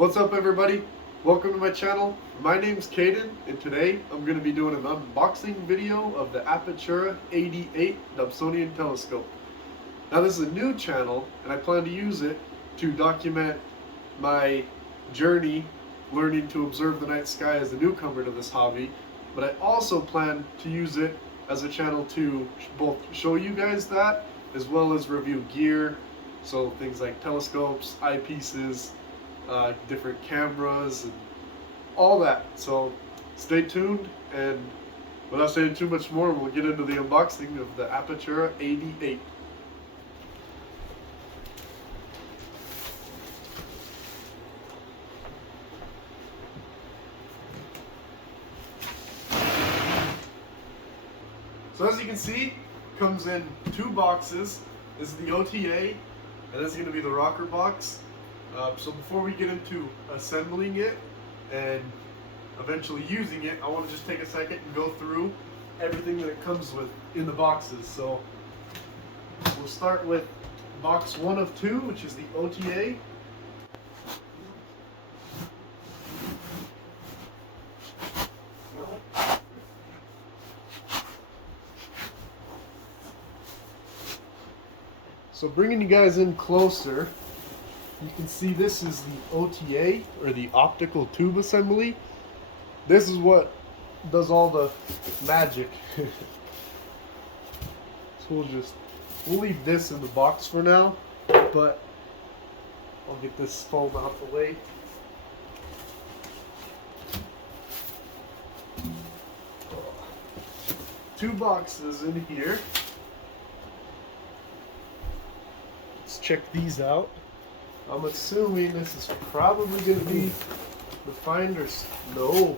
What's up everybody? Welcome to my channel. My name's Caden and today I'm going to be doing an unboxing video of the Apertura AD8 Dobsonian telescope. Now this is a new channel and I plan to use it to document my journey learning to observe the night sky as a newcomer to this hobby, but I also plan to use it as a channel to both show you guys that as well as review gear, so things like telescopes, eyepieces, different cameras and all that. So stay tuned, and without saying too much more, we'll get into the unboxing of the Apertura AD8. So as you can see, it comes in two boxes. This is the OTA, and this is going to be the rocker box. So before we get into assembling it and eventually using it, I want to just take a second and go through everything that it comes with in the boxes. So we'll start with box 1 of 2, which is the OTA. So bringing you guys in closer, you can see this is the OTA, or the optical tube assembly. This is what does all the magic. So we'll leave this in the box for now, but I'll get this foam out the way. Two boxes in here. Let's check these out. I'm assuming this is probably going to be the finders. No.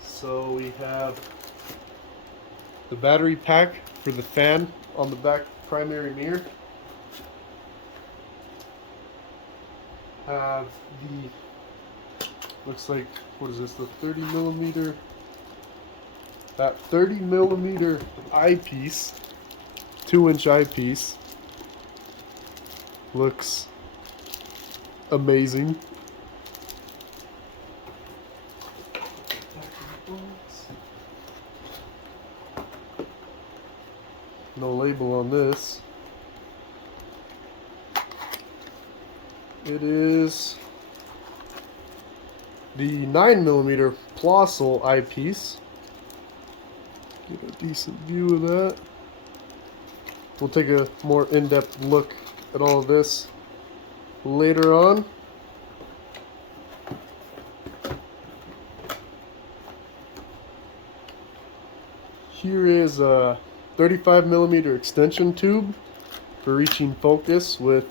So we have the battery pack for the fan on the back primary mirror. Have the, looks like, what is this, the 30 millimeter, that 30 millimeter eyepiece, 2-inch eyepiece. Looks amazing. No label on this. It is the 9 millimeter Plössl eyepiece. Get a decent view of that. We'll take a more in-depth look at all of this later on. Here is a 35 millimeter extension tube for reaching focus with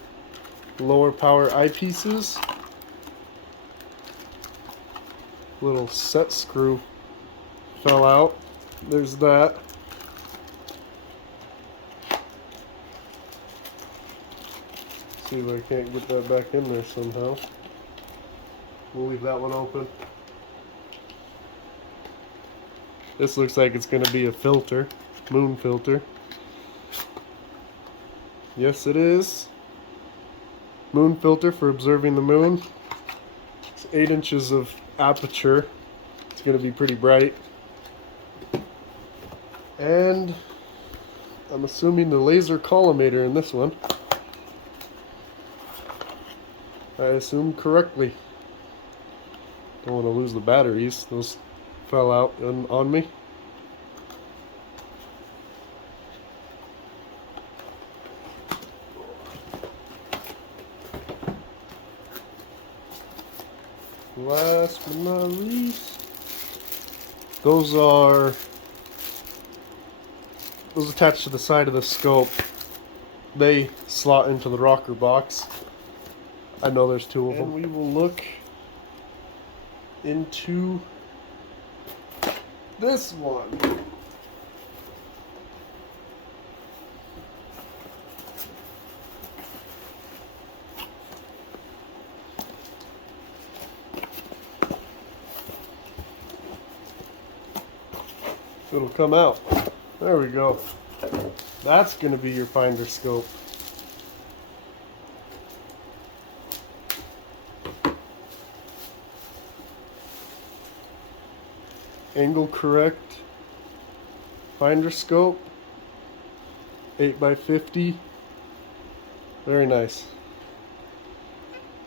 lower power eyepieces. Little set screw fell out. There's that. See if I can't get that back in there somehow. We'll leave that one open. This looks like it's going to be a filter, moon filter. Yes, it is. Moon filter for observing the moon. It's 8 inches of aperture. It's going to be pretty bright. And I'm assuming the laser collimator in this one. I assume correctly. Don't want to lose the batteries. Those fell out on me. Last but not least, those attached to the side of the scope. They slot into the rocker box. I know there's two of them. And we will look into this one. It'll come out. There we go. That's going to be your finder scope. angle correct finder scope, 8x50. Very nice.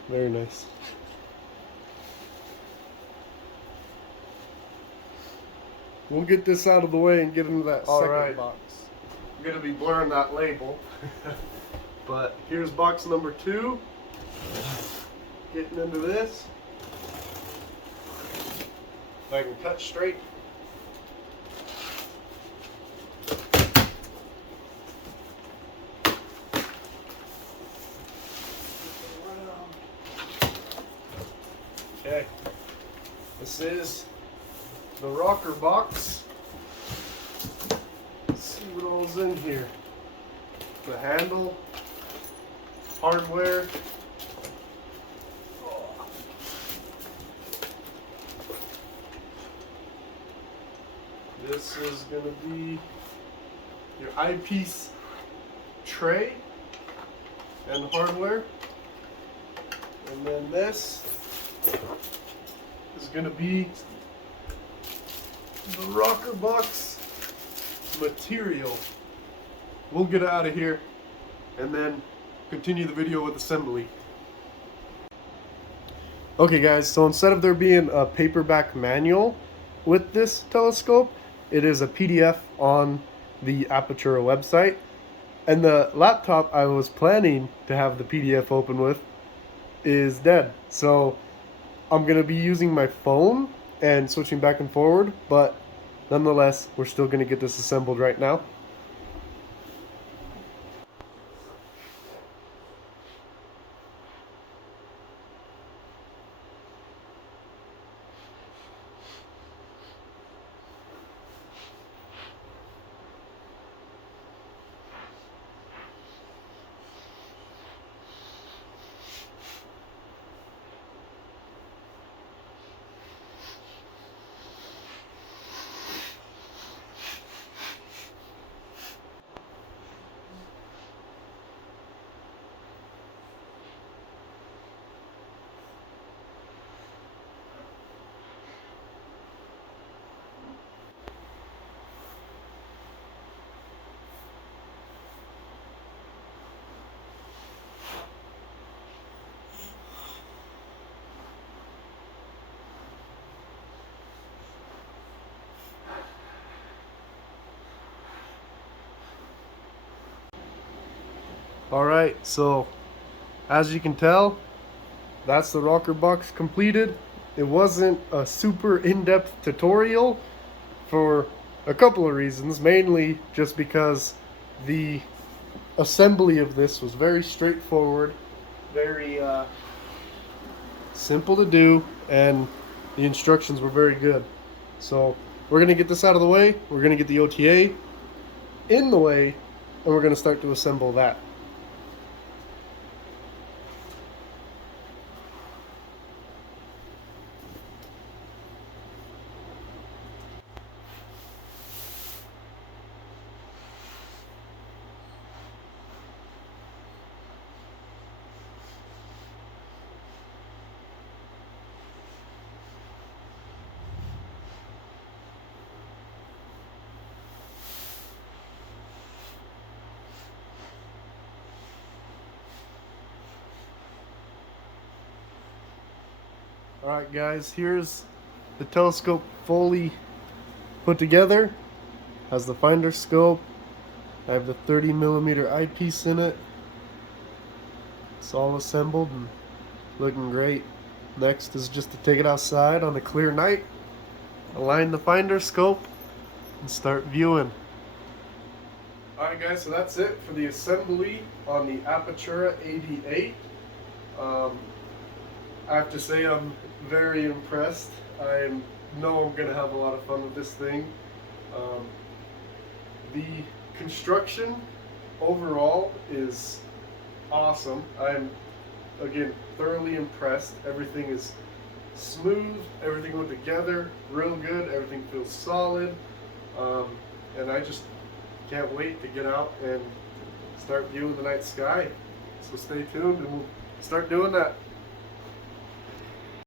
Very nice. We'll get this out of the way and get into that second box. I'm going to be blurring that label. But here's box number 2. Getting into this. If I can cut straight. Okay. This is the rocker box. Let's see what all's in here. The handle, hardware. This is going to be your eyepiece tray and hardware. And then this is going to be the rocker box material. We'll get out of here and then continue the video with assembly. Okay guys, so instead of there being a paperback manual with this telescope, it is a PDF on the Apertura website. And the laptop I was planning to have the PDF open with is dead. So I'm going to be using my phone and switching back and forward, but nonetheless, we're still going to get this assembled right now. Alright, so as you can tell, that's the rocker box completed. It wasn't a super in-depth tutorial for a couple of reasons, mainly just because the assembly of this was very straightforward, very simple to do, and the instructions were very good. So we're going to get this out of the way, we're going to get the OTA in the way, and we're going to start to assemble that. Alright guys, here's the telescope fully put together. Has the finder scope. I have the 30mm eyepiece in it. It's all assembled and looking great. Next is just to take it outside on a clear night, align the finder scope, and start viewing. Alright guys, so that's it for the assembly on the Apertura AD8. I have to say I'm very impressed. I know I'm going to have a lot of fun with this thing. The construction overall is awesome. I'm, again, thoroughly impressed. Everything is smooth, everything went together real good, everything feels solid, and I just can't wait to get out and start viewing the night sky. So stay tuned and we'll start doing that.